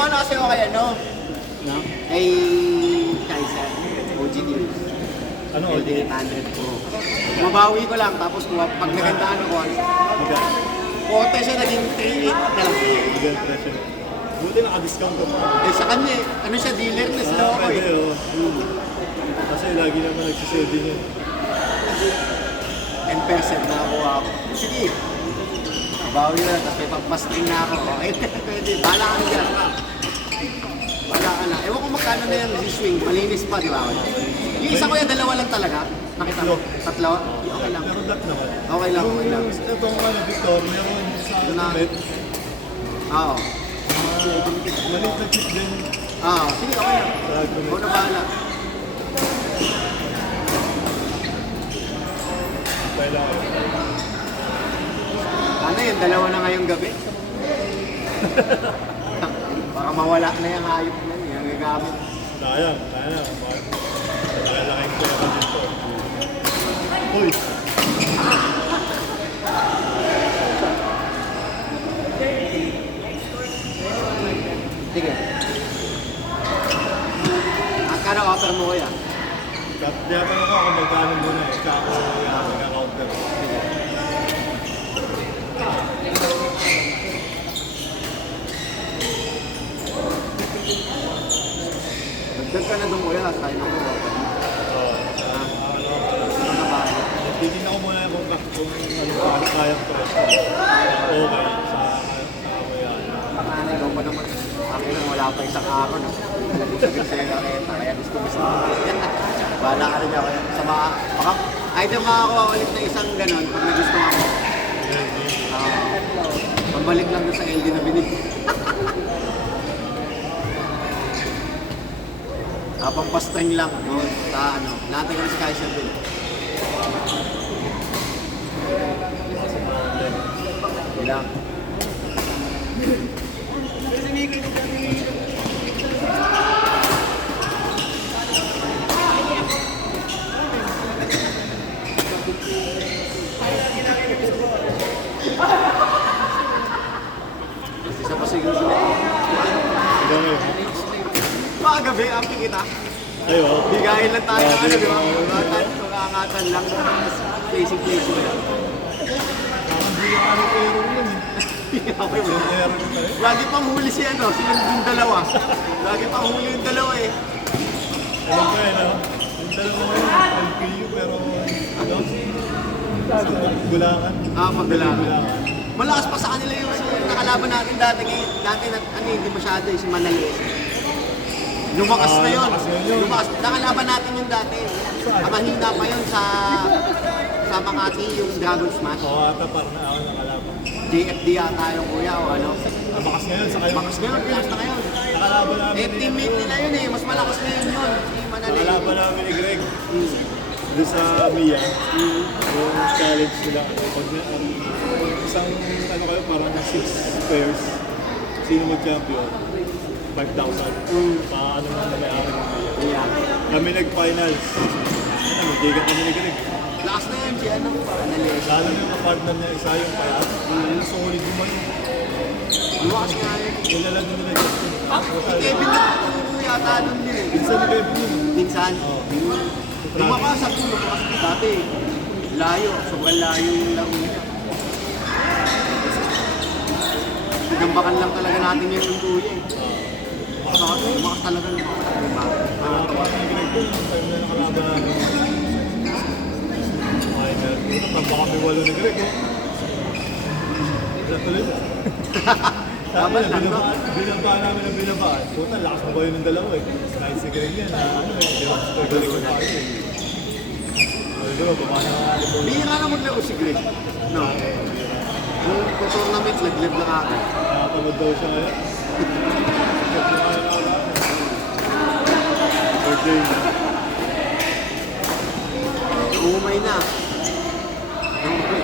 Kuha na kasi ako kay ano, No? kay Kaiser, OG News. Ano, LD 800 Pro. Mabawi ko lang, tapos pag nagandaan ako, Maganda. konti siya naging 3.8 na lang. Maganda presyo. Buti naka-discount ko pa. Eh sa kanya, ano siya, dealer na sila ako Pwede, eh. oh. Kasi lagi naman nagsisale din yun. 10% na ako ako. Sige, mabawi na lang, tapos may pagpastring na ako. Okay, pwede, bahala ka na dyan. Bahala ka na. Ewan ko magkano na yan, swing, malinis pa, di ba? Yung isa ko yan, dalawa lang talaga. Nakita mo? Tatlo? Okay lang. Pero black naman. Okay lang, okay lang. Itong Victor, meron sa Ito na. Met. Oo. Maliit na chip din. Oo, sige, okay lang. Sa Agro Ako Met. na bahala. Kailangan. Ano yun, dalawa na ngayong gabi? Baka mawala na yung hayop na yun, yung gagamit. Sayang. Nakalaking pera dito. Uy! Sige. Magkano offer mo kuya? Tiyatanong ko kung magkano muna eh. Tsaka ako mag-counter. Dagdag ka na doon kuya, tayo na mo. Ano na ba? Titignan ko muna kung ano kaya ko presyo. Okay. Sa yan. Ikaw pa naman. Akin lang, wala pa isang araw na. Sabi sa'yo na kita, kaya gusto mo. Bahala ka rin ako. Sa mga, baka, either makakuha ulit na isang ganon pag nagustuhan ako. Pambalik lang doon sa LD na binili. Pampastring lang, no? Sa ano, natin kami sa Kaiser din. Ilang. Isa pa siguro sila. Hanggang ngayon. Baka gabi, api kita. Ayun. Bigayin lang tayo ng ano, di ba? Pangangatan lang. Placing lang. Hindi ka ano pero yun eh. Okay, Meron tayo. lagi pang huli si ano, sila yung dalawa. Lagi pang huli yung dalawa eh. Alam ko eh, no? Yung dalawa ngayon, LPU pero ano? Gulangan. Pagdalaman. Malakas pa sa kanila yung nakalaban natin dati. Dati ano, hindi masyado si Manales. Lumakas na yun. Lumakas na yun. Lumakas. Nakalaban natin yung dati. Ang mahina pa yun sa Makati, yung Dragon Smash. Oo, ata parang na ako nakalaban. JFD yata yung kuya o ano. Ang bakas ngayon sa kayo. Bakas ngayon, pilas na ngayon. Nakalaban namin Eh, teammate nila yun eh. Mas malakas na yun yun. Si Manales. Nakalaban namin ni Greg. Doon sa Mia. Yung challenge nila. Pag na, isang ano kayo, parang 6 pairs. Sino mag-champion? 5,000. Paano naman na may-ari ng Mia. Yeah. Kami nag-finals. Nag-gigan kami ni Greg. Lakas na yun si ano, Manales. Lalo na yung partner niya, isa yung payat. Yung solid naman yun. Lumakas nga yun. Kilala din nila Justin. Si Kevin na tuturo yata nun din eh. Minsan ni Kevin yun. Minsan. Oo. Lumakas sa puno, lumakas dati. Layo, sobrang layo yung laro niya. Pinambakan lang talaga natin yung kuya eh. Lumakas talaga, lumakas. Nakatawa ni Greg doon. Ang time na nakalaban namin. Final. Tamba kami 8 ni Greg. Wala tuloy na. Laban lang, no? Binabaan namin ang binabaan. Puta, lakas na ba yun ng dalawa eh. Nice si Greg yan. Ano eh. Di ba? Super galing ko tayo eh. Di ba? Pumana nga natin. Bihira na maglaro si Greg. No. Nung tournament, nag-live lang ako. Nakapagod daw siya ngayon. Birthday na. Umay na. Umay.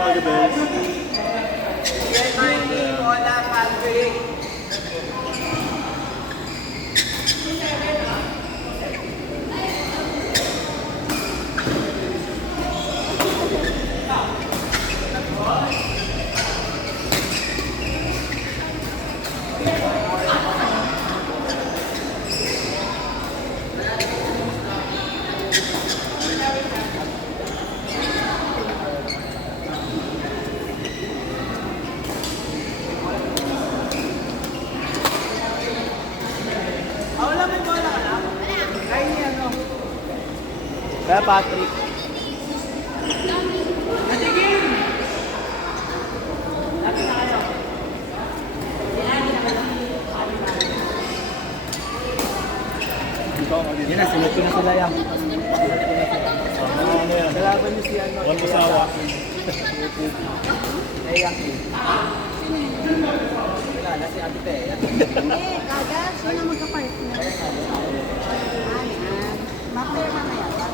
Bagay Bells. Kaya Patrick. Yun na, sunod ko na sila yan. Ano yan? Kalaban niyo si ano. Walang masawa. Naiyak eh. Wala na si Ate Thea. Eh, kada, siya na magka-partner. Ayan. Mapaya na yata.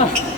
Ah.